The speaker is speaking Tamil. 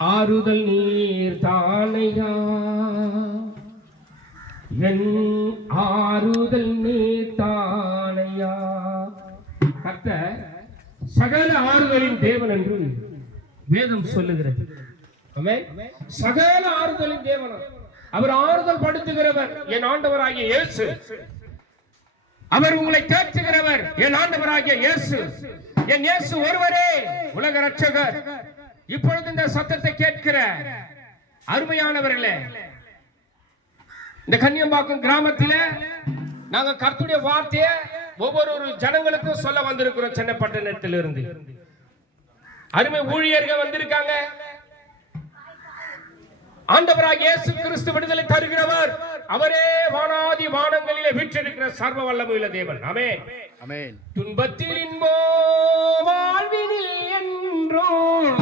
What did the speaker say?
ஆறுதல் நீர் தானையா, என் ஆறுதல் நீர் தானையா. கர்த்தர் சகல ஆறுதலின் தேவன் என்று வேதம் சொல்லுகிறது. சகல ஆறுதலின் தேவன், அவர் ஆறுதல் படுத்துகிறவர் என் ஆண்டவராகிய இயேசு. அவர் உங்களை தேற்றுகிறவர் என் ஆண்டவராகிய இயேசு. என் இயேசு ஒருவரே உலக ரட்சகர். இப்பொழுது இந்த சத்தத்தை கேட்கிற அருமையானவர்களே, இந்த கன்னியம்பாக்கம் கிராமத்தில நாங்க கர்த்தருடைய வார்த்தையை ஒவ்வொரு ஜனங்களுக்கும் சொல்ல வந்திருக்கிறோம். சென்னப்பட்டணத்திலிருந்து அருமை ஊழியர்கள் வந்திருக்காங்க. ஆண்டவராகிய இயேசு கிறிஸ்து விடுதலை தருகிறவர். அவரே வானாதி வானங்களிலே வீற்றிருக்கிற சர்வ வல்லமையுள்ள தேவன். ஆமென். ஆமென். துன்பத்தில் இன்போ வாழ்வினில்